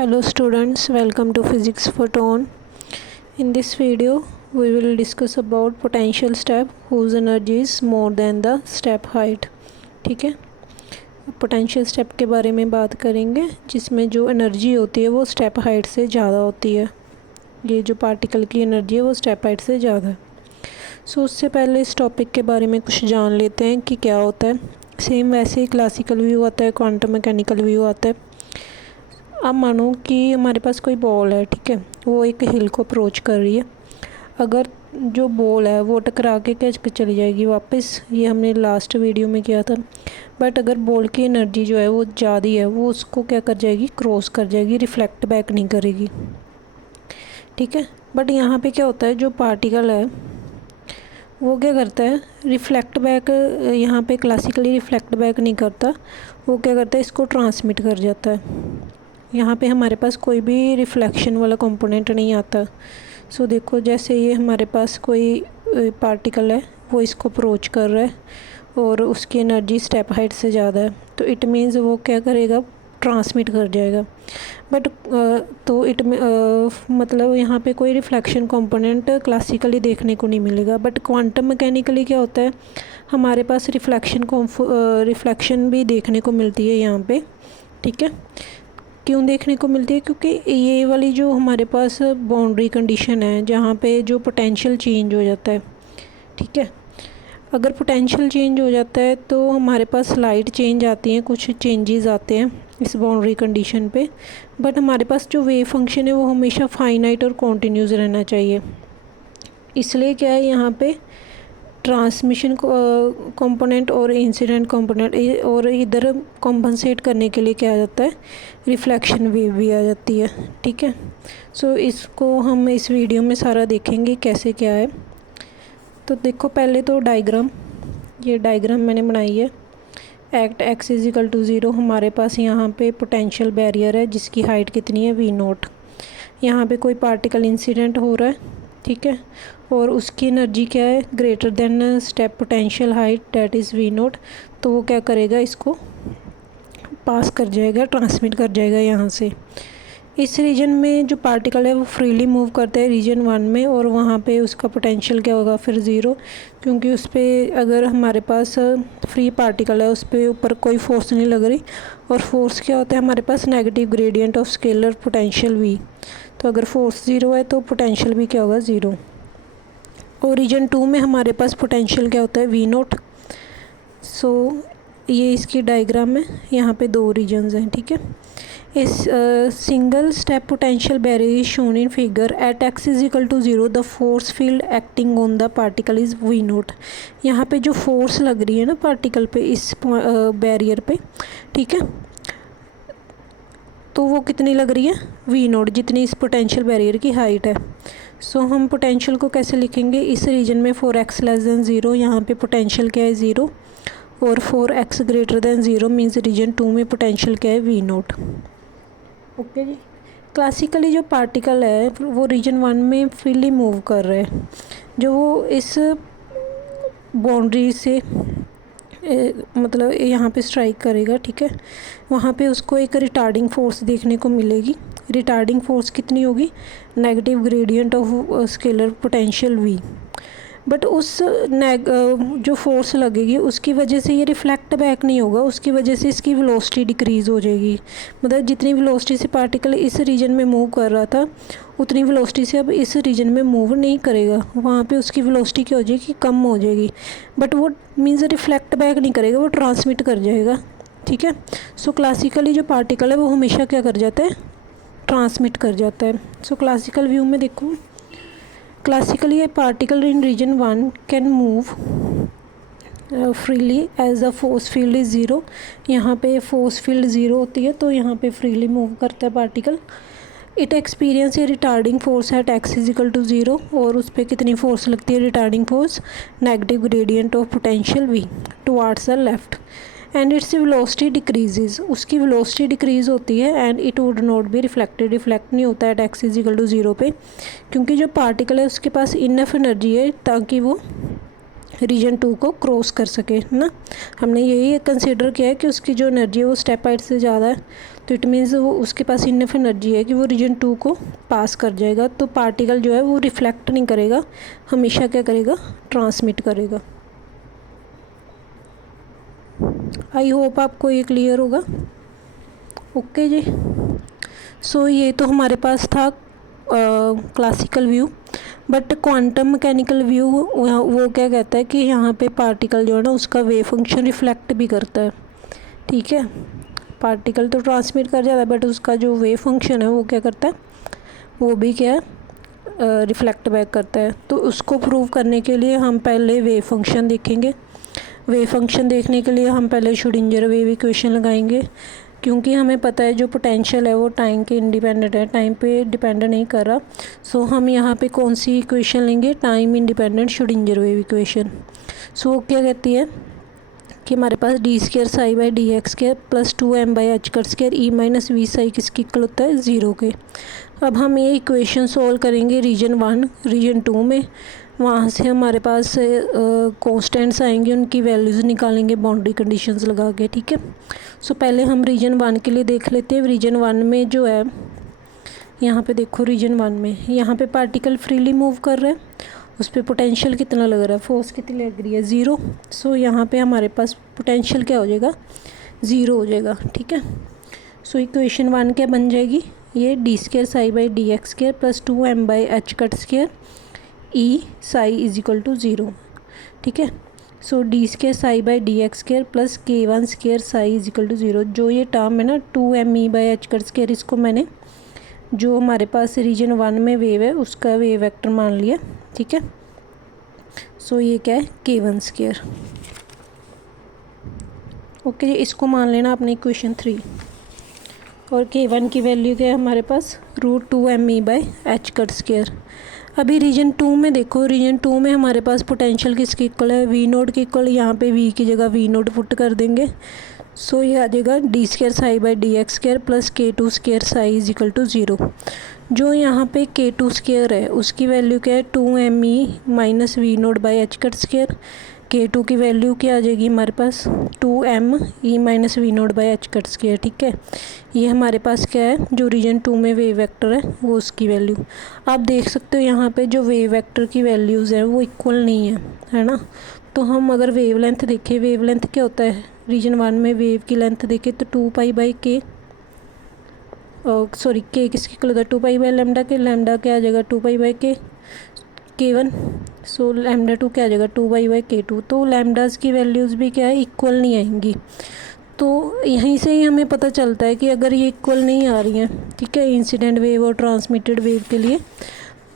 Hello students, welcome to Physics for Tone. In this video, we will discuss about potential step whose energy is more than the step height. ठीक है, potential step के बारे में बात करेंगे जिसमें जो एनर्जी होती है वो स्टेप हाइट से ज़्यादा होती है। ये जो पार्टिकल की एनर्जी है वो स्टेप हाइट से ज़्यादा है। सो उससे पहले इस टॉपिक के बारे में कुछ जान लेते हैं कि क्या होता है। सेम वैसे ही क्लासिकल व्यू आता है, क्वांटम मैकेनिकल व्यू आता है। अब मानो कि हमारे पास कोई बॉल है, ठीक है, वो एक हिल को अप्रोच कर रही है। अगर जो बॉल है वो टकरा के चली जाएगी वापस, ये हमने लास्ट वीडियो में किया था। बट अगर बॉल की एनर्जी जो है वो ज़्यादा है, वो उसको क्या कर जाएगी, क्रॉस कर जाएगी, रिफ्लेक्ट बैक नहीं करेगी, ठीक है। बट यहाँ पे क्या होता है, जो पार्टिकल है वो क्या करता है, रिफ्लेक्ट बैक, यहाँ पे क्लासिकली रिफ्लेक्ट बैक नहीं करता, वो क्या करता है, इसको ट्रांसमिट कर जाता है। यहाँ पे हमारे पास कोई भी रिफ्लेक्शन वाला कंपोनेंट नहीं आता। सो देखो, जैसे ये हमारे पास कोई पार्टिकल है, वो इसको अप्रोच कर रहा है और उसकी एनर्जी स्टेप हाइट से ज़्यादा है, तो इट मीन्स वो क्या करेगा, ट्रांसमिट कर जाएगा। बट तो मतलब यहाँ पे कोई रिफ्लेक्शन कंपोनेंट क्लासिकली देखने को नहीं मिलेगा। बट क्वांटम मैकेनिकली क्या होता है, हमारे पास रिफ्लेक्शन भी देखने को मिलती है यहाँ पे, ठीक है। क्यों देखने को मिलती है, क्योंकि ये वाली जो हमारे पास बाउंड्री कंडीशन है जहाँ पे जो पोटेंशियल चेंज हो जाता है, ठीक है। अगर पोटेंशियल चेंज हो जाता है तो हमारे पास लाइट चेंज आती हैं, कुछ चेंजेस आते हैं इस बाउंड्री कंडीशन पे। बट हमारे पास जो वेव फंक्शन है वो हमेशा फाइनाइट और कॉन्टीन्यूस रहना चाहिए। इसलिए क्या है, यहाँ पे ट्रांसमिशन कंपोनेंट और इंसिडेंट कंपोनेंट, और इधर कॉम्पनसेट करने के लिए क्या आ जाता है, रिफ्लेक्शन वेव भी आ जाती है, ठीक है। सो इसको हम इस वीडियो में सारा देखेंगे कैसे क्या है। तो देखो, पहले तो डायग्राम, ये डायग्राम मैंने बनाई है। At x is equal to 0 हमारे पास यहाँ पे पोटेंशियल बैरियर है जिसकी हाइट कितनी है, V0। यहाँ पे कोई पार्टिकल इंसिडेंट हो रहा है, ठीक है, और उसकी एनर्जी क्या है, greater then step potential height, that is V0। तो वो क्या करेगा, इसको पास कर जाएगा, ट्रांसमिट कर जाएगा यहाँ से। इस रीजन में जो पार्टिकल है वो फ्रीली मूव करता है रीजन 1 में, और वहाँ पे उसका पोटेंशियल क्या होगा, फिर 0, क्योंकि उस पर अगर हमारे पास फ्री पार्टिकल है उस पर ऊपर कोई फोर्स नहीं लग रही। और फोर्स क्या होता है हमारे पास, negative gradient of scalar potential V। तो अगर फोर्स 0 है तो पोटेंशियल भी क्या होगा, 0। और रीजन 2 में हमारे पास पोटेंशियल क्या होता है, V0। सो ये इसकी डायग्राम है, यहाँ पे 2 रीजन्स हैं, ठीक है। इस single step potential barrier is shown in figure. At x is equal to 0 the force field acting on the particle is V0। यहाँ पे जो फोर्स लग रही है ना पार्टिकल पे, इस बैरियर पे, ठीक है, तो वो कितनी लग रही है, V0, जितनी इस पोटेंशियल बैरियर की हाइट है। सो हम पोटेंशियल को कैसे लिखेंगे, इस रीजन में 4x लेस देन 0, यहाँ पे पोटेंशियल क्या है, 0, और 4x greater than 0 means reason 2 में पोटेंशियल क्या है, V0। ओके जी। क्लासिकली जो पार्टिकल है वो रीजन 1 में फ्रीली मूव कर रहे हैं। जो वो इस बाउंड्री से मतलब यहाँ पे स्ट्राइक करेगा, ठीक है, वहाँ पे उसको एक रिटार्डिंग फोर्स देखने को मिलेगी। रिटार्डिंग फोर्स कितनी होगी, negative gradient of scalar potential V। But उस जो फोर्स लगेगी उसकी वजह से ये रिफ्लेक्ट बैक नहीं होगा, उसकी वजह से इसकी वेलोसिटी डिक्रीज़ हो जाएगी। मतलब जितनी वेलोसिटी से पार्टिकल इस रीजन में मूव कर रहा था उतनी वेलोसिटी से अब इस रीजन में मूव नहीं करेगा, वहाँ पे उसकी वेलोसिटी क्या हो जाएगी, कम हो जाएगी। बट वो मीन्स रिफ्लेक्ट बैक नहीं करेगा, वो ट्रांसमिट कर जाएगा, ठीक है। सो क्लासिकली जो पार्टिकल है वो हमेशा क्या कर जाता है, ट्रांसमिट कर जाता है। सो क्लासिकल व्यू में देखो, classically a particle in region 1 can move freely as the force field is 0। यहाँ पे force field 0 होती है तो यहाँ पे freely move करता है particle. It experience a retarding force at x is equal to 0, और उस पर कितनी फोर्स लगती है, retarding force, negative gradient of potential V towards the left, and its velocity decreases, उसकी वेलोसिटी डिक्रीज़ होती है, and it would not be reflected, reflect नहीं होता है at x is equal to 0 पे, क्योंकि जो पार्टिकल है उसके पास इनफ एनर्जी है ताकि वो रीजन 2 को क्रॉस कर सके, है ना। हमने यही कंसिडर किया है कि उसकी जो एनर्जी है वो स्टेप हाइट से ज़्यादा है, तो इट मीन्स वो उसके पास इनफ एनर्जी है कि वो रीजन 2 को पास कर जाएगा। तो पार्टिकल जो है वो रिफ्लेक्ट नहीं करेगा, हमेशा क्या करेगा, ट्रांसमिट करेगा। आई होप आपको ये क्लियर होगा। ओके जी। सो ये तो हमारे पास था classical view. But quantum mechanical view वो क्या कहता है कि यहाँ पे पार्टिकल जो है ना उसका वेव फंक्शन रिफ्लेक्ट भी करता है। ठीक है, पार्टिकल तो ट्रांसमिट कर जाता है बट उसका जो वेव फंक्शन है वो क्या करता है, वो भी क्या है, रिफ्लेक्ट बैक करता है। तो उसको प्रूव करने के लिए हम पहले वेव फंक्शन देखेंगे। वेव फंक्शन देखने के लिए हम पहले श्रोडिंगर वेव इक्वेशन लगाएंगे, क्योंकि हमें पता है जो पोटेंशियल है वो टाइम के इंडिपेंडेंट है, टाइम पे डिपेंड नहीं कर रहा। सो हम यहाँ पे कौन सी इक्वेशन लेंगे, time independent Schrodinger wave equation. So क्या कहती है कि हमारे पास d² psi by dx² plus 2m by h² E minus V psi किसकी इक्वल होता है, 0 के। अब हम ये इक्वेशन सोल्व करेंगे रीजन 1 रीजन 2 में। वहाँ से हमारे पास कॉन्स्टेंट्स आएंगे, उनकी वैल्यूज़ निकालेंगे बाउंड्री कंडीशंस लगा के। ठीक है, सो पहले हम रीजन 1 के लिए देख लेते हैं। रीजन 1 में जो है, यहाँ पे देखो रीजन 1 में यहाँ पे पार्टिकल फ्रीली मूव कर रहा है, उस पर पोटेंशियल कितना लग रहा है, फोर्स कितनी लग रही है, 0। सो यहाँ पे हमारे पास पोटेंशियल क्या हो जाएगा, 0 हो जाएगा। ठीक है, सो इक्वेशन 1 क्या बन जाएगी, ये d² psi by dx² plus 2m by h² E psi is equal to 0। ठीक है, so d² psi by dx² plus k1² psi is equal to 0। जो ये टर्म है ना 2m ई बाई h², इसको मैंने जो हमारे पास रीजन 1 में वेव है उसका वेव वेक्टर मान लिया। ठीक है, सो ये क्या है, k1²। ओके जी, इसको मान लेना अपनी इक्वेशन 3। और k1 की वैल्यू क्या है हमारे पास, √2m ई बाई h²। अभी रीजन 2 में देखो, रीजन 2 में हमारे पास पोटेंशियल किसकी इक्वल है, v0 की इक्वल। यहाँ पे v की जगह v0 पुट कर देंगे। सो ये आ जाएगा d² psi by dx² plus k2² psi is equal to 0। जो यहाँ पे k2² है उसकी वैल्यू क्या है, 2m E minus v0 by h²। k2 की वैल्यू क्या आ जाएगी हमारे पास, 2m E minus v0 by h²। ठीक है, ये हमारे पास क्या है, जो रीजन 2 में वेव वेक्टर है वो उसकी वैल्यू। आप देख सकते हो यहाँ पे जो वेव वेक्टर की वैल्यूज़ हैं वो इक्वल नहीं है ना। तो हम अगर वेव लेंथ देखें, वेव लेंथ क्या होता है, रीजन 1 में वेव की लेंथ देखें तो 2 पाई k, सॉरी k किसकी इक्वल होता है, 2 पाई बाई लैम्डा के। लैम्डा क्या आ जाएगा, 2 pi by k1। So lambda 2 क्या आ जाएगा, 2 पाई बाई k2। तो लैम्डास की वैल्यूज़ भी क्या है, इक्वल नहीं आएंगी। तो यहीं से ही हमें पता चलता है कि अगर ये इक्वल नहीं आ रही हैं, ठीक है, इंसिडेंट वेव और ट्रांसमिटेड वेव के लिए,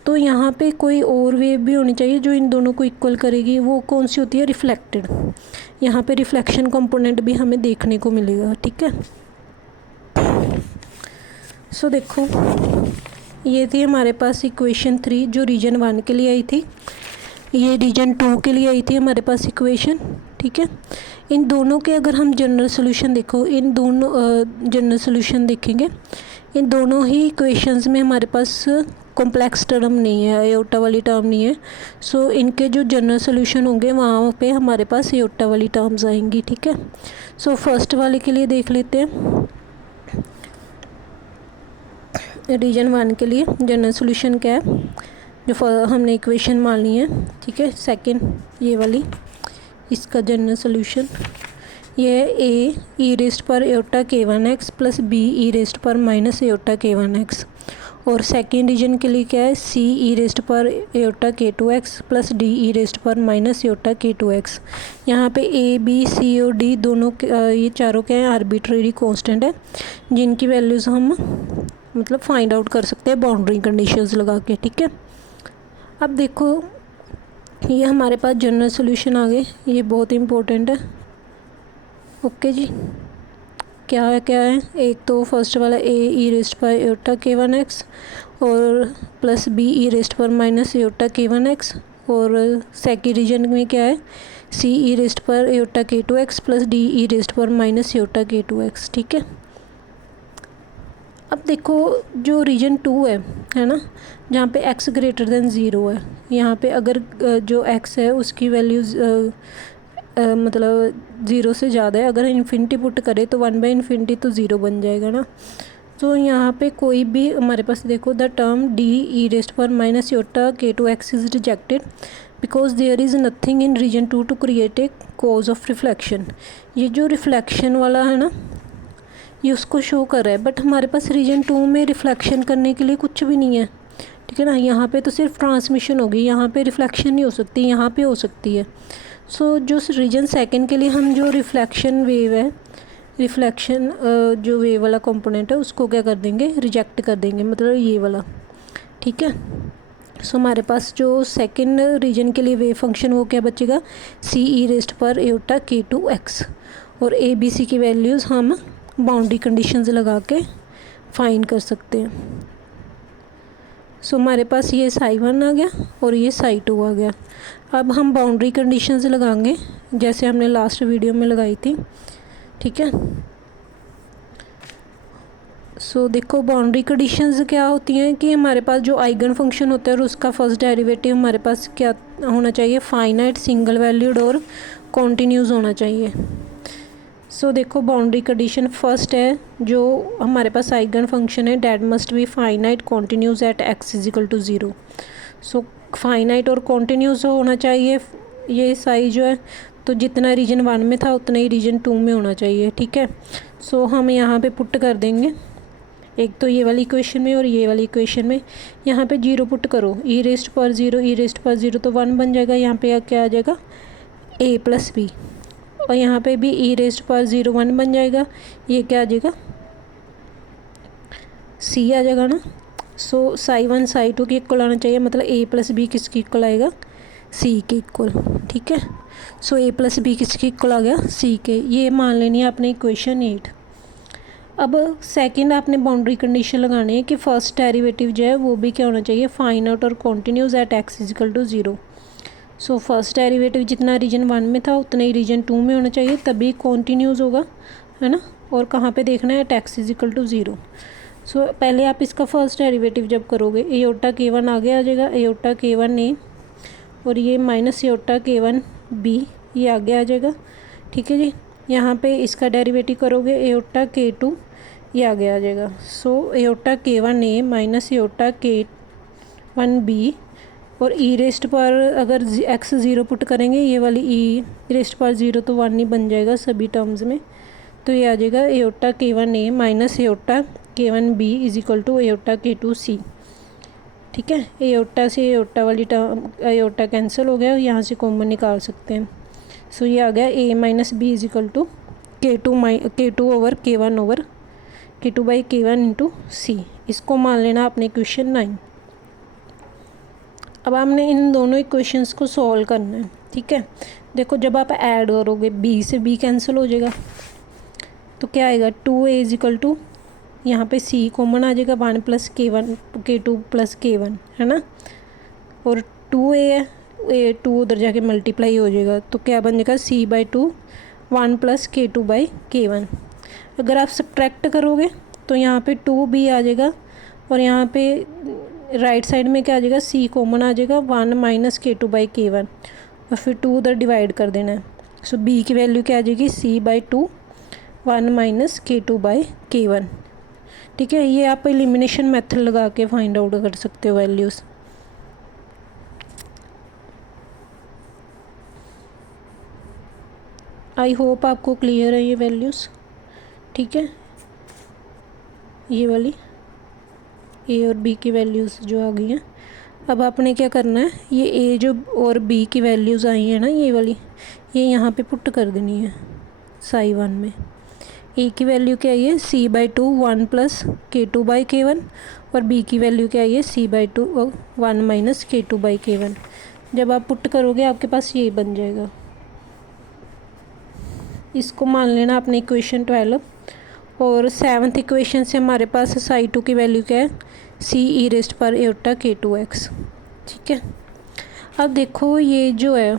तो यहाँ पे कोई और वेव भी होनी चाहिए जो इन दोनों को इक्वल करेगी। वो कौन सी होती है, रिफ्लेक्टेड। यहाँ पे रिफ्लेक्शन कंपोनेंट भी हमें देखने को मिलेगा। ठीक है, सो देखो ये थी हमारे पास इक्वेशन 3 जो रीजन 1 के लिए आई थी, ये रीजन 2 के लिए आई थी हमारे पास इक्वेशन। ठीक है, इन दोनों के अगर हम जनरल सोल्यूशन देखो, इन दोनों जनरल सोल्यूशन देखेंगे, इन दोनों ही इक्वेशंस में हमारे पास कॉम्प्लेक्स टर्म नहीं है, एयोटा वाली टर्म नहीं है। सो इनके जो जनरल सोल्यूशन होंगे वहाँ पे हमारे पास एयोटा वाली टर्म्स आएंगी। ठीक है, सो फर्स्ट वाले के लिए देख लेते हैं, रीजन 1 के लिए जनरल सोल्यूशन क्या है, जो हमने इक्वेशन मान ली है। ठीक है, सेकंड ये वाली, इसका जनरल सोल्यूशन ये है ए ई रेस्ट पर iota k1x plus B e raised पर माइनस एयोटा k1x। और सेकेंड रीजन के लिए क्या है, सी ई रेस्ट पर iota k2x plus D e raised पर माइनस एयोटा k2x। यहाँ पे ए बी सी और डी दोनों ये चारों क्या है, आर्बिट्रेरी कांस्टेंट है, जिनकी वैल्यूज़ हम मतलब फाइंड आउट कर सकते हैं बाउंड्री कंडीशंस लगा के। ठीक है, अब देखो ये हमारे पास जनरल सोल्यूशन आ गए, ये बहुत इम्पोर्टेंट है। ओके जी, क्या है, एक तो फर्स्ट वाला ए ई रेस्ट पर एयोटा k1x और प्लस बी ई रेस्ट पर माइनस एयोटा k1x। और सेकेंड रीजन में क्या है, सी ई रेस्ट पर iota k2x plus D e raised पर माइनस एयोटा k2x। ठीक है, अब देखो जो रीजन 2 है ना, जहाँ पे x ग्रेटर देन 0 है, यहाँ पे अगर जो x है उसकी वैल्यूज़ मतलब 0 से ज़्यादा है, अगर इन्फिनिटी पुट करें तो 1/∞ तो 0 बन जाएगा ना। तो यहाँ पे कोई भी हमारे पास देखो, the term d(e⁻∑k2x is rejected because there is nothing in region 2 to create a cause of reflection. ये जो रिफ्लेक्शन वाला है ना, ये उसको शो कर रहा है, बट हमारे पास रीजन 2 में रिफ्लेक्शन करने के लिए कुछ भी नहीं है, ठीक है ना। यहाँ पे तो सिर्फ ट्रांसमिशन होगी, यहाँ पे रिफ्लेक्शन नहीं हो सकती, यहाँ पे हो सकती है। सो जो रीजन सेकंड के लिए हम जो रिफ्लेक्शन वेव है, रिफ्लेक्शन जो वेव वाला कंपोनेंट है, उसको क्या कर देंगे, रिजेक्ट कर देंगे, मतलब ये वाला, ठीक है। सो हमारे पास जो सेकंड रीजन के लिए वेव फंक्शन वो क्या बचेगा, Ce⁻∑k2x, और ABC की वैल्यूज़ हम बाउंड्री कंडीशंस लगा के फाइंड कर सकते हैं। सो हमारे पास ये psi1 आ गया और ये psi2 आ गया। अब हम बाउंड्री कंडीशंस लगाएंगे जैसे हमने लास्ट वीडियो में लगाई थी, ठीक है। सो देखो बाउंड्री कंडीशंस क्या होती हैं कि हमारे पास जो आइगन फंक्शन होता है और उसका फर्स्ट डेरिवेटिव हमारे पास क्या होना चाहिए, फाइनाइट, सिंगल वैल्यूड और कॉन्टीन्यूस होना चाहिए। सो देखो बाउंड्री कंडीशन फर्स्ट है, जो हमारे पास आइगन फंक्शन है, that must be finite continuous at x = 0। So finite और कॉन्टीन्यूस होना चाहिए ये साई जो है, तो जितना रीजन 1 में था उतना ही रीजन 2 में होना चाहिए, ठीक है। सो हम यहाँ पे पुट कर देंगे, एक तो ये वाली इक्वेशन में और ये वाली इक्वेशन में। यहाँ पे 0 पुट करो, e⁻�0 तो 1 बन जाएगा, यहाँ पे क्या आ जाएगा, a + b, और यहाँ पे भी e⁻�0 1 बन जाएगा, ये क्या आ जाएगा, c आ जाएगा ना। सो psi1 psi2 के इक्वल आना चाहिए, मतलब a + b किसके इक्वल आएगा, c के इक्वल, ठीक है। सो a + b किसके इक्वल आ गया, c के। ये मान लेनी है आपने इक्वेशन 8। अब सेकंड आपने बाउंड्री कंडीशन लगानी है कि फर्स्ट डेरिवेटिव जो है वो भी क्या होना चाहिए, फाइनाइट और continuous at x = 0। So first derivative जितना रीजन 1 में था उतना ही रीजन 2 में होना चाहिए, तभी कॉन्टीन्यूस होगा, है ना। और कहाँ पे देखना है, x = 0। सो पहले आप इसका फर्स्ट डेरिवेटिव जब करोगे, a⁻k1 आगे आ जाएगा, a⁻k1a, और ये -a⁻k1b ये आगे आ जाएगा, ठीक है जी। यहाँ पे इसका डेरिवेटिव करोगे, a⁻k2 ये आगे आ जाएगा। सो a⁻k1a -a⁻k1b, और e पर अगर x 0 पुट करेंगे, ये वाली e⁻0 तो 1 ही बन जाएगा सभी टर्म्स में, तो ये आ जाएगा a⁻k1a -a⁻k1b = a⁻k2c, ठीक है। a से a वाली टर्म a कैंसिल हो गया, यहाँ से कॉमन निकाल सकते हैं। सो ये आ गया a - b = k2/k1 × c। इसको मान लेना आपने इक्वेशन 9। अब हमने इन दोनों इक्वेशंस को सॉल्व करना है, ठीक है। देखो जब आप ऐड करोगे, b से b कैंसिल हो जाएगा, तो क्या आएगा, 2a = यहाँ पे c कॉमन आ जाएगा, 1 + k1 k2 + k1, है ना। और 2a है, a2 उधर जाके मल्टीप्लाई हो जाएगा, तो क्या बन जाएगा, c/2 1 + k2/k1। अगर आप सब्ट्रैक्ट करोगे तो यहाँ पे 2b आ जाएगा, और यहाँ पे राइट साइड में क्या आ जाएगा, c कॉमन आ जाएगा, 1 - k2/k1, और फिर 2 उधर डिवाइड कर देना है। सो b की वैल्यू क्या आ जाएगी, c/2 1 - k2/k1, ठीक है। ये आप एलिमिनेशन मेथड लगा के फाइंड आउट कर सकते हो वैल्यूज़। आई होप आपको क्लियर है ये वैल्यूज़, ठीक है। ये वाली a और b की वैल्यूज़ जो आ गई हैं, अब आपने क्या करना है, ये a जो और b की वैल्यूज़ आई हैं ना, ये वाली, ये यहाँ पे पुट कर देनी है psi1 में। a की वैल्यू क्या है, c/2 1 + k2/k1, और b की वैल्यू क्या है, c/2 1 - k2/k1। जब आप पुट करोगे आपके पास ये बन जाएगा। इसको मान लेना आपने इक्वेशन 12। और 7th इक्वेशन से हमारे पास psi2 की वैल्यू क्या है, Ce⁻⁴k2x, ठीक है। अब देखो ये जो है,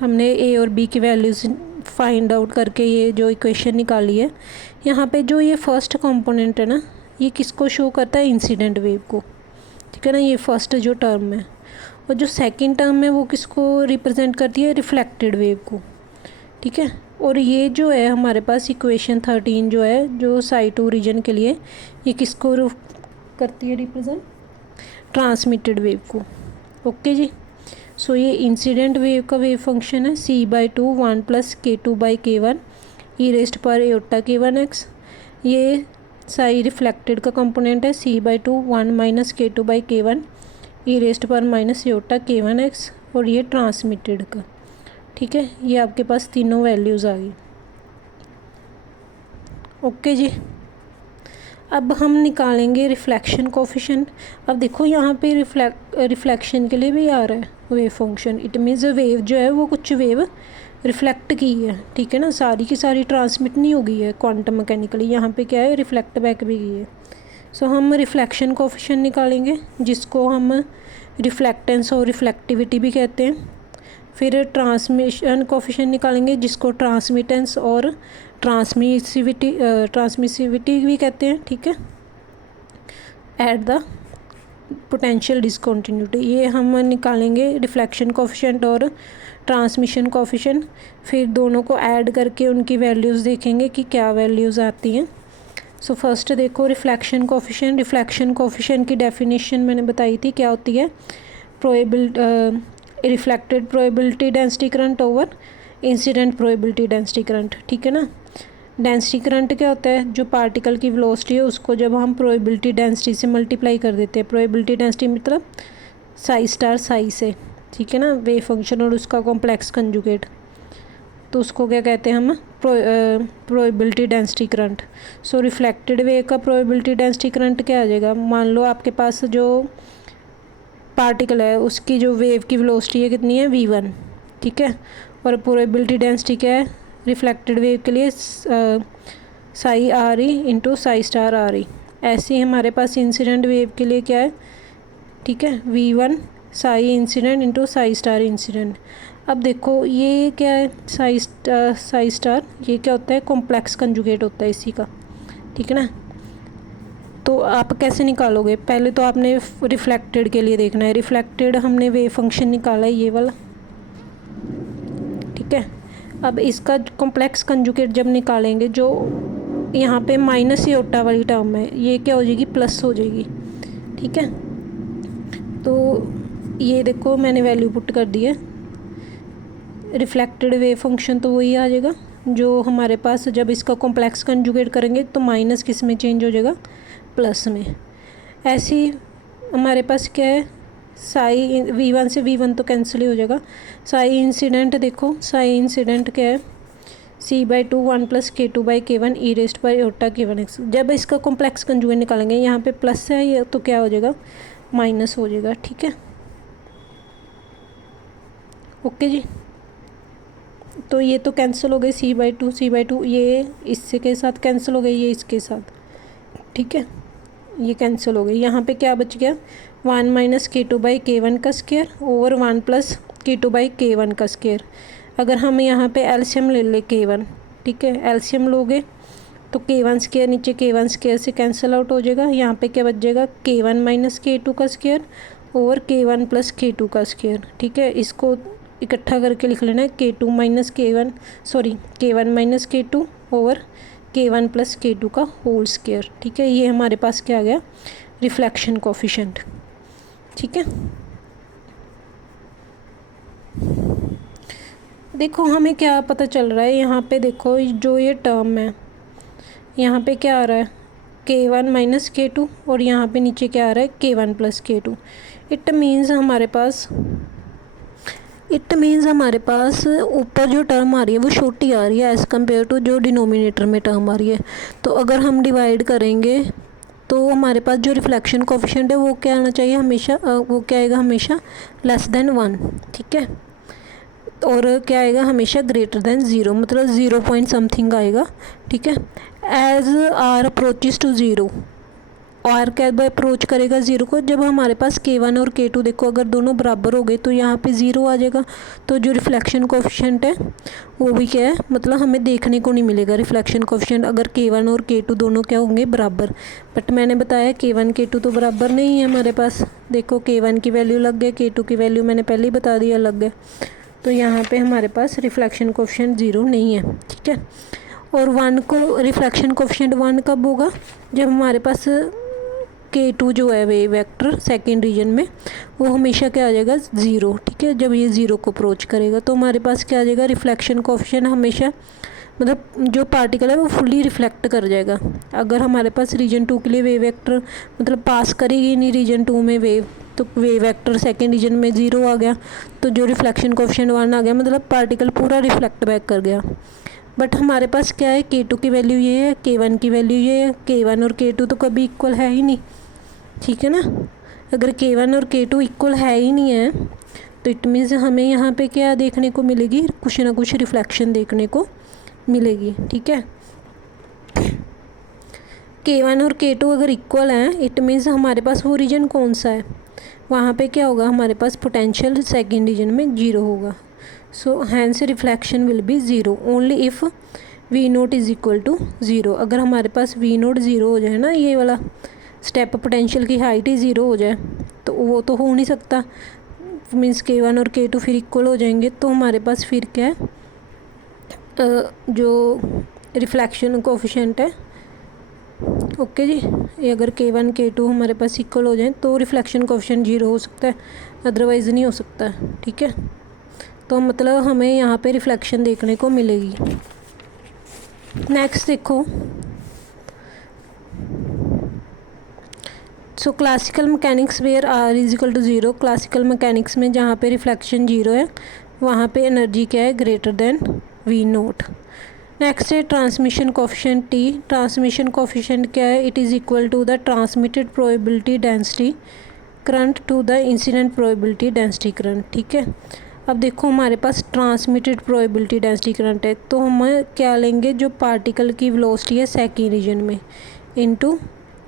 हमने a और b की वैल्यूज़ फाइंड आउट करके ये जो इक्वेशन निकाली है, यहाँ पे जो ये फर्स्ट कंपोनेंट है ना, ये किसको शो करता है, इंसिडेंट वेव को, ठीक है ना। ये फर्स्ट जो टर्म है, और जो सेकंड टर्म है वो किसको रिप्रेजेंट करती है, रिफ्लेक्टेड वेव को, ठीक है। और ये जो है हमारे पास इक्वेशन 13 जो है, जो साई टू रीजन के लिए, ये किसको करती है रिप्रेजेंट? ट्रांसमिटेड वेव को। ओके जी। सो ये इंसिडेंट वेव का वेव फंक्शन है c/2 1 + k2/k1 e⁻k1x। ये साई रिफ्लेक्टेड का कंपोनेंट है c/2 1 - k2/k1 e⁻k1x। और ये ट्रांसमिटेड का। ठीक है, ये आपके पास तीनों वैल्यूज़ आ गई। ओके जी। अब हम निकालेंगे रिफ्लेक्शन कोफिशिएंट। अब देखो यहाँ पे रिफ्लेक्शन के लिए भी आ रहा है wave function. It means wave जो है वो कुछ वेव रिफ्लेक्ट की है, ठीक है ना, सारी की सारी ट्रांसमिट नहीं हो गई है क्वांटम मैकेनिकली। यहाँ पे क्या है, रिफ्लेक्ट बैक भी गई है। सो हम रिफ्लेक्शन कोफिशिएंट निकालेंगे, जिसको हम रिफ्लेक्टेंस और रिफ्लेक्टिविटी भी कहते हैं। फिर ट्रांसमिशन कोफिशिएंट निकालेंगे, जिसको ट्रांसमिटेंस और ट्रांसमिसिविटी भी कहते हैं। ठीक है, एट द पोटेंशियल डिसकंटिन्यूटी। ये हम निकालेंगे रिफ्लेक्शन कोफिशिएंट और ट्रांसमिशन कोफिशिएंट। फिर दोनों को ऐड करके उनकी वैल्यूज़ देखेंगे कि क्या वैल्यूज़ आती हैं। सो फर्स्ट देखो रिफ्लेक्शन कोफिशिएंट। रिफ्लेक्शन कोफिशिएंट की डेफिनेशन मैंने बताई थी, क्या होती है? Reflected probability density current over incident probability density current. ठीक है ना। डेंसिटी करंट क्या होता है? जो पार्टिकल की वेलोसिटी है उसको जब हम प्रोबेबिलिटी डेंसिटी से मल्टीप्लाई कर देते हैं। प्रोबेबिलिटी डेंसिटी मतलब साई से, ठीक है ना, वेव फंक्शन और उसका कॉम्प्लेक्स कंजुगेट, तो उसको क्या कहते हैं हम? Probability density current. So reflected wave का प्रोबेबिलिटी डेंसिटी करंट क्या आ जाएगा? मान लो आपके पास जो पार्टिकल है उसकी जो वेव की वेलोसिटी है कितनी है? v1, ठीक है। और प्रोबेबिलिटी डेंसिटी क्या है रिफ्लेक्टेड वेव के लिए? Psi R E into Sai star R E. ऐसे ही हमारे पास इंसिडेंट वेव के लिए क्या है? ठीक है, v1 Sai incident into Sai star incident. अब देखो ये क्या है? साई स्टार ये क्या होता है? कॉम्प्लेक्स कंजुगेट होता है इसी का, ठीक है ना। तो आप कैसे निकालोगे? पहले तो आपने रिफ्लेक्टेड के लिए देखना है। रिफ्लेक्टेड हमने वेव फंक्शन निकाला है ये वाला, ठीक है। अब इसका कॉम्प्लेक्स कंजुगेट जब निकालेंगे, जो यहाँ पे माइनस योटा वाली टर्म है, ये क्या हो जाएगी? प्लस हो जाएगी, ठीक है। तो ये देखो मैंने वैल्यू पुट कर दी है। रिफ्लेक्टेड वेव फंक्शन तो वही आ जाएगा जो हमारे पास, जब इसका कॉम्प्लेक्स कंजुगेट करेंगे तो माइनस किस में चेंज हो जाएगा? प्लस में। ऐसे ही हमारे पास क्या है? साई v1 से v1 तो कैंसिल ही हो जाएगा। साई इंसिडेंट देखो, साई इंसिडेंट क्या है? c/2 1 + k2/k1 e⁻k1x। जब इसका कॉम्प्लेक्स कंजुगेट निकालेंगे, यहाँ पे प्लस है ये, तो क्या हो जाएगा? माइनस हो जाएगा, ठीक है। ओके जी। तो ये तो कैंसिल हो गए, c/2 ये इससे के साथ कैंसिल हो गई, ये इसके साथ, ठीक है, ये कैंसिल हो गई। यहाँ पे क्या बच गया? 1 - k2/k1 का स्क्वायर ओवर 1 + k2/k1 का स्क्वायर। अगर हम यहाँ पे एलसीएम ले ले k1, ठीक है, एलसीएम लोगे तो k1 स्क्वायर नीचे k1 स्क्वायर से कैंसिल आउट हो जाएगा। यहाँ पे क्या बच जाएगा? k1 - k2 का स्क्वायर ओवर k1 + k2 का स्क्वायर, ठीक है। इसको इकट्ठा करके लिख लेना है, k1 - k2 over k1 + k2 का होल स्क्वायर, ठीक है। ये हमारे पास क्या आ गया? रिफ्लेक्शन कोफिशिएंट, ठीक है। देखो हमें क्या पता चल रहा है यहाँ पे? देखो जो ये टर्म है, यहाँ पे क्या आ रहा है? k1 - k2 और यहाँ पे नीचे क्या आ रहा है? k1 + k2। इट मीन्स हमारे पास ऊपर जो टर्म आ रही है वो छोटी आ रही है एज़ कम्पेयर टू जो डिनोमिनेटर में टर्म आ रही है। तो अगर हम डिवाइड करेंगे तो हमारे पास जो रिफ्लेक्शन कोफिशिएंट है वो क्या आना चाहिए? हमेशा वो क्या आएगा? हमेशा <<1, ठीक है। और क्या आएगा? हमेशा <0 मतलब 0 पॉइंट समथिंग आएगा, ठीक है। As R approaches to 0, R क्या अप्रोच करेगा 0 को? जब हमारे पास k1 और k2 देखो अगर दोनों बराबर हो गए तो यहाँ पे 0 आ जाएगा। तो जो रिफ्लेक्शन कोफिशिएंट है वो भी क्या है? मतलब हमें देखने को नहीं मिलेगा रिफ्लेक्शन कोफिशिएंट अगर k1 और k2 दोनों क्या होंगे? बराबर। बट मैंने बताया k1 k2 तो बराबर नहीं है हमारे पास। देखो k1 की वैल्यू लग गया, k2 की वैल्यू मैंने पहले ही बता दिया लग गया। तो यहाँ पे हमारे पास रिफ्लेक्शन कोफिशिएंट 0 नहीं है, ठीक है। और 1 को रिफ्लेक्शन कोफिशिएंट 1 कब होगा, जब हमारे पास K2 जो है वेव वेक्टर सेकेंड रीजन में, वो हमेशा क्या आ जाएगा 0, ठीक है। जब ये 0 को अप्रोच करेगा तो हमारे पास क्या आ जाएगा, रिफ्लेक्शन कोफिशिएंट हमेशा मतलब जो पार्टिकल है वो फुल्ली रिफ्लेक्ट कर जाएगा। अगर हमारे पास रीजन 2 के लिए वेव वेक्टर मतलब पास करेगी नहीं रीजन 2 में वेव, तो वेव वेक्टर सेकेंड रीजन में 0 आ गया, तो जो रिफ्लेक्शन कोफिशिएंट 1 आ गया, मतलब पार्टिकल पूरा रिफ्लेक्ट बैक कर गया। बट हमारे पास क्या है, K2 की वैल्यू ये है, K1 की वैल्यू ये है। K1 और K2 तो कभी इक्वल है ही नहीं, ठीक है ना। अगर K1 और K2 इक्वल है ही नहीं है तो इट मीन्स हमें यहाँ पे क्या देखने को मिलेगी, कुछ ना कुछ रिफ्लेक्शन देखने को मिलेगी, ठीक है। K1 और K2 अगर इक्वल हैं इट मीन्स हमारे पास वो रीजन कौन सा है, वहाँ पे क्या होगा, हमारे पास पोटेंशियल सेकेंड रीजन में 0 होगा। So hence reflection will be 0 only if V0 is equal to 0। अगर हमारे पास V0 0 हो जाए ना, ये वाला स्टेप पोटेंशियल की हाइट ही 0 हो जाए, तो वो तो हो नहीं सकता। मीन्स K1 और K2 फिर इक्वल हो जाएंगे, तो हमारे पास फिर क्या है, जो रिफ्लेक्शन कोफिशिएंट है, ओके जी, ये अगर K1 K2 हमारे पास इक्वल हो जाए तो रिफ्लेक्शन कोफिशिएंट 0 हो सकता है, अदरवाइज़ नहीं हो सकता है, ठीक है। तो मतलब हमें यहाँ पे रिफ्लेक्शन देखने को मिलेगी। नेक्स्ट देखो, so classical mechanics where R is equal to 0। Classical mechanics में जहाँ पे रिफ्लेक्शन 0 है वहाँ पे एनर्जी क्या है, ग्रेटर देन V0। नेक्स्ट है transmission coefficient T। Transmission coefficient क्या है, it is equal to the transmitted probability density current to the incident probability density current, ठीक है। अब देखो हमारे पास ट्रांसमिटेड प्रोबेबिलिटी डेंसिटी करंट है, तो हम क्या लेंगे, जो पार्टिकल की वेलोसिटी है सेकेंड रीजन में into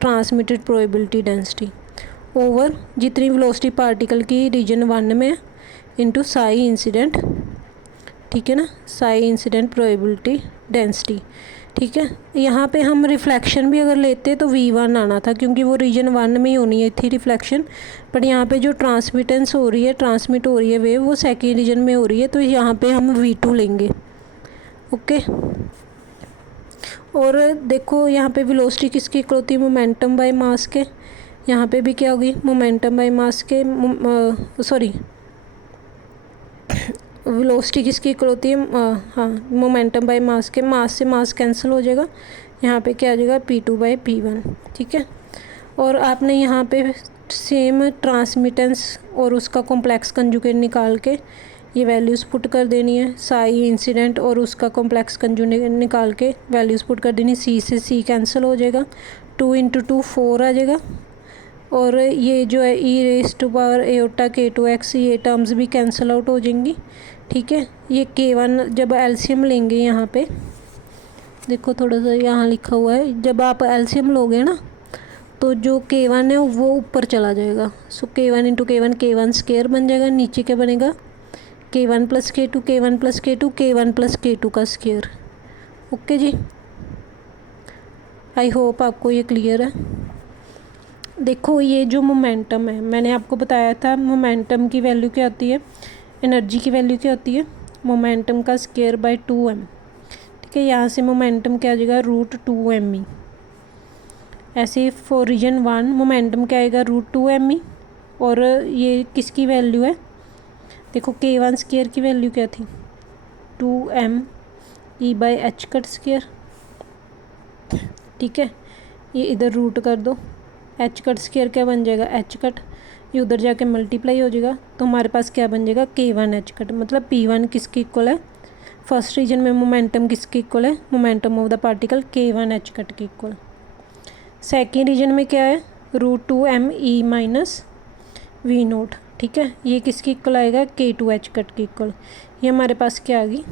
transmitted probability density over जितनी वेलोसिटी पार्टिकल की रीजन 1 में इनटू साई इंसिडेंट, ठीक है ना, साई इंसिडेंट प्रोबेबिलिटी डेंसिटी, ठीक है। यहाँ पे हम रिफ्लेक्शन भी अगर लेते तो V1 आना था, क्योंकि वो रीजन 1 में ही होनी है थी रिफ्लेक्शन। बट यहाँ पे जो ट्रांसमिटेंस हो रही है, ट्रांसमिट हो रही है वेव, वो सेकेंड रीजन में हो रही है, तो यहाँ पे हम V2 लेंगे, ओके। और देखो यहाँ पे वेलोसिटी किसकी इक्वल होती है, मोमेंटम बाय मास के। यहाँ पे भी क्या होगी, मोमेंटम बाय मास के, सॉरी वेलोसिटी किसकी इक्वल होती है, हाँ मोमेंटम बाय मास के। मास से मास कैंसिल हो जाएगा, यहाँ पे क्या आ जाएगा P2 बाय P1, ठीक है। और आपने यहाँ पे सेम ट्रांसमिटेंस और उसका कॉम्प्लेक्स कंजुगेट निकाल के ये वैल्यूज़ पुट कर देनी है, साई इंसिडेंट और उसका कॉम्प्लेक्स कंजुगेट निकाल के वैल्यूज़ पुट कर देनी। C से C कैंसिल हो जाएगा, 2 × 2 4 आ जाएगा। और ये जो है e⁻⁴ K2x, ये टर्म्स भी कैंसिल आउट हो जाएंगी, ठीक है। ये K1 जब एलसीएम लेंगे, यहाँ पे देखो थोड़ा सा यहाँ लिखा हुआ है, जब आप एलसीएम लोगे ना तो जो K1 है वो ऊपर चला जाएगा। सो K1 × K1 K1 स्क्वायर बन जाएगा, नीचे क्या बनेगा K1 + K2 K1 + K2 K1 + K2 का स्क्वायर, ओके जी। आई होप आपको ये क्लियर है। देखो ये जो मोमेंटम है, मैंने आपको बताया था मोमेंटम की वैल्यू क्या होती है, एनर्जी की वैल्यू क्या होती है, मोमेंटम का स्क्वायर बाय 2m, ठीक है। यहाँ से मोमेंटम क्या आ जाएगा, √2me। ऐसे फॉर रीजन 1 मोमेंटम क्या आएगा, √2me। और ये किसकी वैल्यू है, देखो K1 स्क्वायर की वैल्यू क्या थी, 2me/h², ठीक है। ये इधर रूट कर दो, h² क्या बन जाएगा, h², ये उधर जाके मल्टीप्लाई हो जाएगा, तो हमारे पास क्या बन जाएगा K1h²। मतलब P1 किसके इक्वल है, फर्स्ट रीजन में मोमेंटम किसके इक्वल है, momentum of the particle K1h² के इक्वल। सेकेंड रीजन में क्या है, √2me - V0, ठीक है। ये किसके इक्वल आएगा, K2h² के इक्वल। ये हमारे पास क्या आ गई,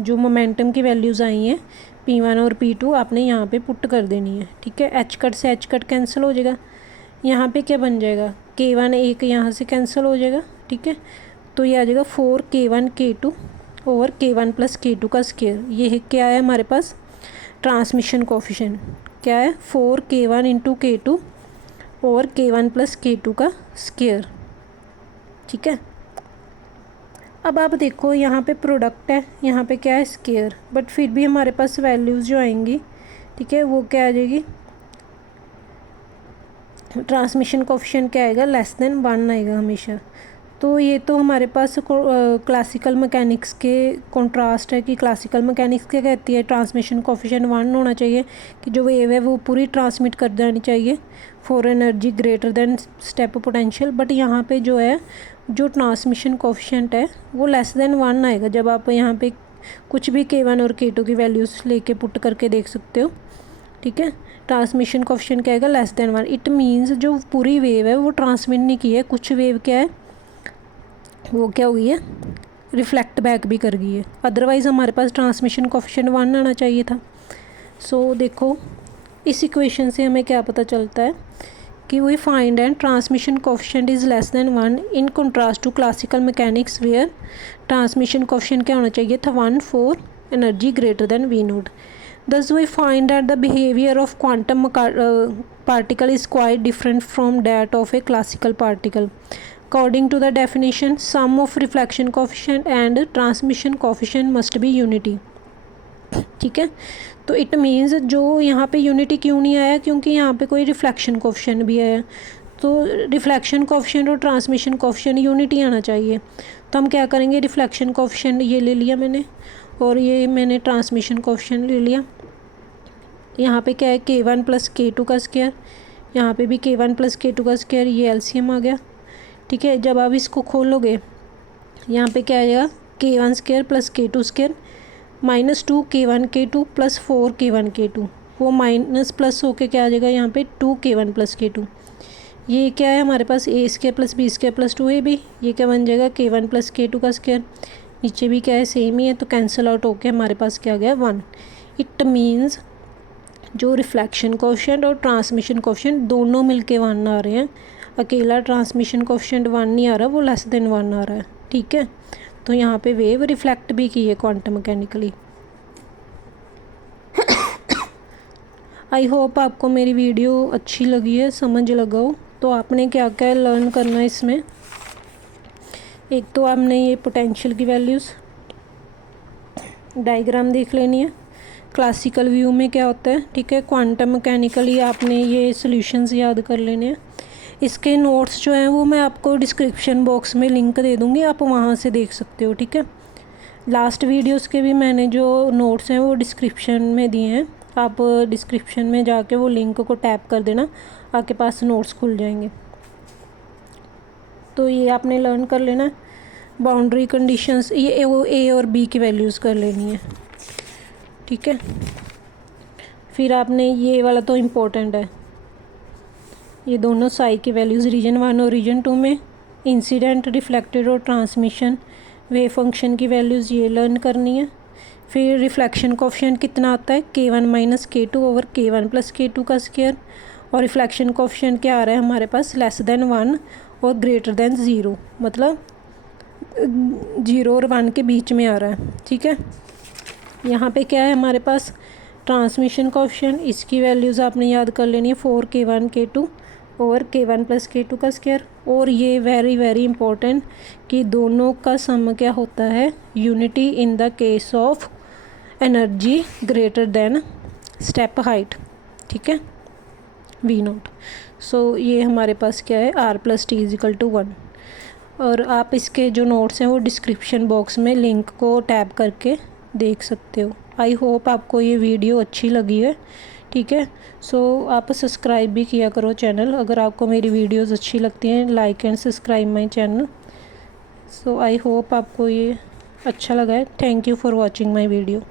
जो मोमेंटम की वैल्यूज़ आई हैं P1 और P2 आपने यहाँ पे पुट कर देनी है, ठीक है। h² से h² कैंसिल हो जाएगा, यहाँ पे क्या बन जाएगा, K1 एक यहाँ से कैंसिल हो जाएगा, ठीक है। तो ये आ जाएगा 4K1 K2 over K1 + K2 का स्क्वायर। ये क्या है हमारे पास, ट्रांसमिशन कोफिशिएंट क्या है, 4K1 × K2 over K1 + K2 का स्क्वायर, ठीक है। अब आप देखो यहाँ पे प्रोडक्ट है, यहाँ पे क्या है स्केयर, बट फिर भी हमारे पास वैल्यूज़ जो आएंगी, ठीक है, वो क्या आ जाएगी, ट्रांसमिशन कोफिशिएंट क्या आएगा, लेस देन 1 आएगा हमेशा। तो ये तो हमारे पास क्लासिकल मैकेनिक्स के कॉन्ट्रास्ट है कि क्लासिकल मैकेनिक्स क्या कहती है, ट्रांसमिशन कोफिशिएंट 1 होना चाहिए कि जो वेव है वो पूरी ट्रांसमिट कर जानी चाहिए for energy greater then step potential. But यहाँ पे जो है जो ट्रांसमिशन कोफिशिएंट है वो लेस देन 1 आएगा। जब आप यहाँ पे कुछ भी K1 और K2 की वैल्यूज़ लेके पुट करके देख सकते हो, ठीक है। ट्रांसमिशन कोफिशिएंट क्या आएगा, लेस देन 1। इट मीन्स जो पूरी वेव है वो ट्रांसमिट नहीं की है, कुछ वेव क्या है वो क्या हो गई है, रिफ्लेक्ट बैक भी कर गई है। अदरवाइज़ हमारे पास ट्रांसमिशन कोफिशिएंट 1 आना चाहिए था। सो देखो इस इक्वेशन से हमें क्या पता चलता है कि we find and transmission coefficient is less than 1 in contrast to classical mechanics where transmission coefficient क्या होना चाहिए था, 1 for energy greater than V0। Thus we find that the behavior of quantum particle is quite different from that of a classical particle. According to the definition, sum of reflection coefficient and transmission coefficient must be unity. ठीक है, तो it means जो यहाँ पे unity क्यों नहीं आया, क्योंकि यहाँ पे कोई रिफ्लेक्शन कोफिशिएंट भी आया। तो रिफ्लेक्शन कोफिशिएंट और ट्रांसमिशन कोफिशिएंट यूनिटी आना चाहिए। तो हम क्या करेंगे, रिफ्लेक्शन कोफिशिएंट ये ले लिया मैंने और ये मैंने ट्रांसमिशन कोफिशिएंट ले लिया। यहाँ पे क्या है K1 प्लस K2 का स्क्वायर, यहाँ पे भी K1 प्लस K2 का स्क्वायर, ये एलसीएम आ गया, ठीक है। जब आप इसको खोलोगे यहाँ पे क्या आएगा, K1 square plus K2 square minus 2 K1 K2 plus 4 K1 K2, वो माइनस प्लस होके क्या आ जाएगा यहाँ पे 2 K1 प्लस K2। ये क्या है हमारे पास A square plus B square plus 2AB, ये क्या बन जाएगा K1 प्लस K2 का स्क्वायर, नीचे भी क्या है सेम ही है, तो कैंसिल आउट होके हमारे पास क्या आ गया 1। इट मीन्स जो रिफ्लेक्शन कोफिशिएंट और ट्रांसमिशन कोफिशिएंट दोनों मिलके 1 आ रहे हैं, अकेला ट्रांसमिशन कोफिशिएंट 1 नहीं आ रहा, वो लेस देन 1 आ रहा है, ठीक है। तो यहाँ पे वेव रिफ्लेक्ट भी की है क्वांटम मैकेनिकली। आई होप आपको मेरी वीडियो अच्छी लगी है, समझ लगा हो। तो आपने क्या क्या लर्न करना है इसमें, एक तो आपने ये पोटेंशियल की वैल्यूज़ डायग्राम देख लेनी है, क्लासिकल व्यू में क्या होता है, ठीक है। क्वांटम मैकेनिकली आपने ये सॉल्यूशंस याद कर लेने हैं। इसके नोट्स जो हैं वो मैं आपको डिस्क्रिप्शन बॉक्स में लिंक दे दूँगी, आप वहाँ से देख सकते हो, ठीक है। लास्ट वीडियोस के भी मैंने जो नोट्स हैं वो डिस्क्रिप्शन में दिए हैं, आप डिस्क्रिप्शन में जाके वो लिंक को टैप कर देना, आपके पास नोट्स खुल जाएंगे। तो ये आपने लर्न कर लेना है। बाउंड्री कंडीशंस ये वो A और B की वैल्यूज़ कर लेनी है, ठीक है। फिर आपने ये वाला तो इम्पोर्टेंट है, ये दोनों साई की वैल्यूज़ रीजन 1 और रीजन 2 में, इंसिडेंट रिफ्लेक्टेड और ट्रांसमिशन वेव फंक्शन की वैल्यूज़ ये लर्न करनी है। फिर रिफ्लेक्शन कोफिशिएंट कितना आता है, K1 minus K2 over K1 plus K2 का स्क्वायर, और रिफ्लेक्शन कोफिशिएंट क्या आ रहा है हमारे पास, लेस देन 1 और ग्रेटर देन 0, मतलब 0 और 1 के बीच में आ रहा है, ठीक है। यहाँ पे क्या है हमारे पास ट्रांसमिशन कोफिशिएंट, इसकी वैल्यूज़ आपने याद कर लेनी है 4 K1 K2 over K1 plus K2 का स्क्वायर। और ये वेरी वेरी इंपॉर्टेंट कि दोनों का सम क्या होता है, unity in the case of energy greater then step height, ठीक है, V0। सो ये हमारे पास क्या है, R plus T is equal to 1। और आप इसके जो नोट्स हैं वो डिस्क्रिप्शन बॉक्स में लिंक को टैप करके देख सकते हो। आई होप आपको ये वीडियो अच्छी लगी है, ठीक है। सो आप सब्सक्राइब भी किया करो चैनल, अगर आपको मेरी वीडियोस अच्छी लगती हैं, like and subscribe my channel. So I hope आपको ये अच्छा लगा है। Thank you for watching my video.